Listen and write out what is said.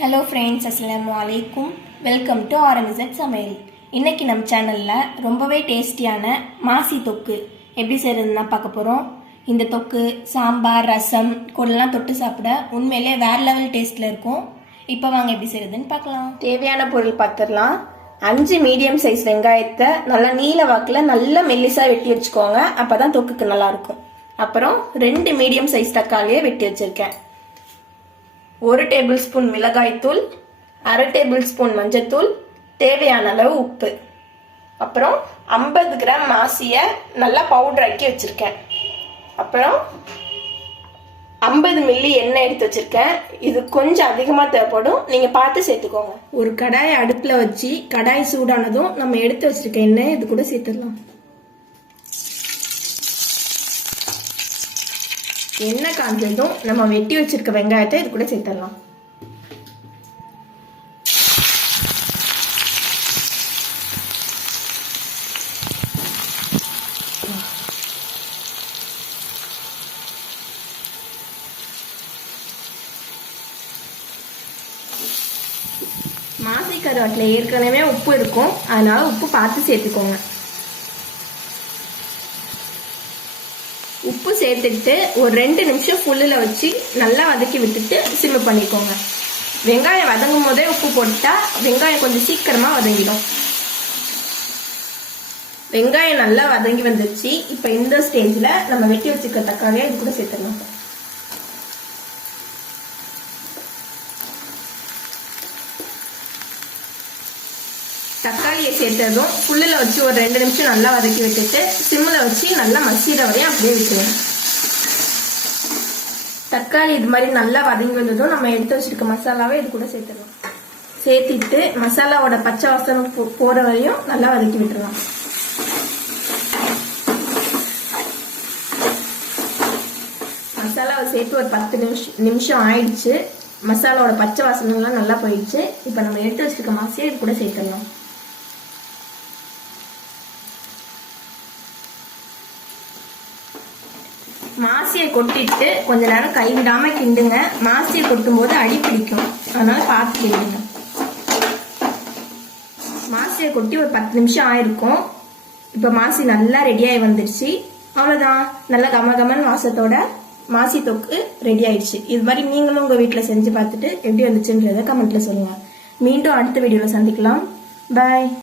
Hello friends அஸ்லாம் வலைக்கும் welcome to ஆரம்பிசட் சமையல். இன்றைக்கி நம்ம சேனலில் ரொம்பவே டேஸ்டியான மாசி தொக்கு. எப்படி செய்கிறதுனா பார்க்க போகிறோம் இந்த தொக்கு சாம்பார் ரசம் கூடலாம் தொட்டு சாப்பிட உண்மையிலே வேறு லெவல் டேஸ்ட்டில் இருக்கும். இப்போ வாங்க எப்படி செய்கிறதுன்னு பார்க்கலாம். தேவையான பொருள் பார்த்துடலாம் அஞ்சு மீடியம் சைஸ் வெங்காயத்தை நல்லா நீல வாக்கில் நல்லா மெல்லிசாக வெட்டி வச்சுக்கோங்க. அப்போ தான் தொக்குக்கு நல்லாயிருக்கும் அப்புறம் ரெண்டு மீடியம் சைஸ் தக்காளியை வெட்டி வச்சுருக்கேன். ஒரு டேபிள் ஸ்பூன் மிளகாய்த்தூள் அரை டேபிள் ஸ்பூன் மஞ்சத்தூள் தேவையான அளவு உப்பு. அப்புறம் ஐம்பது கிராம் மாசியை நல்லா பவுடர் ஆக்கி வச்சுருக்கேன். அப்புறம் ஐம்பது மில்லி எண்ணெய் எடுத்து வச்சுருக்கேன். இது கொஞ்சம் அதிகமாக தேவைப்படும். நீங்கள் பார்த்து சேர்த்துக்கோங்க. ஒரு கடாயை அடுப்பில் வச்சு கடாய் சூடானதும் நம்ம எடுத்து வச்சுருக்க எண்ணெய் இது கூட சேர்த்துடலாம். எண்ணெய் காஞ்சதும் நம்ம வெட்டி வச்சிருக்க வெங்காயத்தை இது கூட சேர்த்துடலாம். மாசி கருவாட்டில் ஏற்கனவே உப்பு இருக்கும். அதனால உப்பு பார்த்து சேர்த்துக்கோங்க. உப்பு சேர்த்துக்கிட்டு ஒரு ரெண்டு நிமிஷம் ஃபுல்லில் வச்சு நல்லா வதக்கி விட்டுட்டு சிம்மு பண்ணிக்கோங்க. வெங்காயம் வதங்கும் போதே உப்பு போட்டால் வெங்காயம் கொஞ்சம் சீக்கிரமாக வதங்கிடும். வெங்காயம் நல்லா வதங்கி வந்துருச்சு. இப்போ இந்த ஸ்டேஜில் நம்ம வெட்டி வச்சுக்க தக்காளியாக இது கூட சேர்த்துடலாம். தக்காளியை சேர்த்ததும் புல்லில் வச்சு ஒரு ரெண்டு நிமிஷம் நல்லா வதக்கி விட்டுட்டு சிம்மில் வச்சு நல்லா மசீர வரையும் அப்படியே விட்டுருவேன் தக்காளி இது மாதிரி நல்லா வதங்கி வந்ததும் நம்ம எடுத்து வச்சிருக்க மசாலாவை இது கூட சேர்த்துடலாம். சேர்த்திட்டு மசாலாவோட பச்சை வாசனம் போற வரையும் நல்லா வதக்கி விட்டுடலாம். மசாலாவை சேர்த்து ஒரு பத்து நிமிஷம் நிமிஷம் ஆயிடுச்சு. மசாலாவோட பச்சை வாசனம்லாம் நல்லா போயிடுச்சு. இப்போ நம்ம எடுத்து வச்சிருக்க மாசியை இது கூட சேர்த்துடலாம். மாசியை கொட்டிட்டு கொஞ்ச நேரம் கைவிடாம கிண்டுங்க. மாசியை கொட்டும் போது அடி பிடிக்கும். அதனால பார்த்து கிண்டுங்க. மாசியை கொட்டி ஒரு பத்து நிமிஷம் ஆயிருக்கும். இப்போ மாசி நல்லா ரெடியாகி வந்துடுச்சு அவ்வளோதான் நல்லா கம கமன் வாசத்தோட மாசி தொக்கு ரெடி ஆயிடுச்சு. இது மாதிரி நீங்களும் உங்கள் வீட்டில் செஞ்சு பார்த்துட்டு எப்படி வந்துச்சுன்றதை கமெண்ட்ல சொல்லுங்க. மீண்டும் அடுத்த வீடியோவில் சந்திக்கலாம். பாய்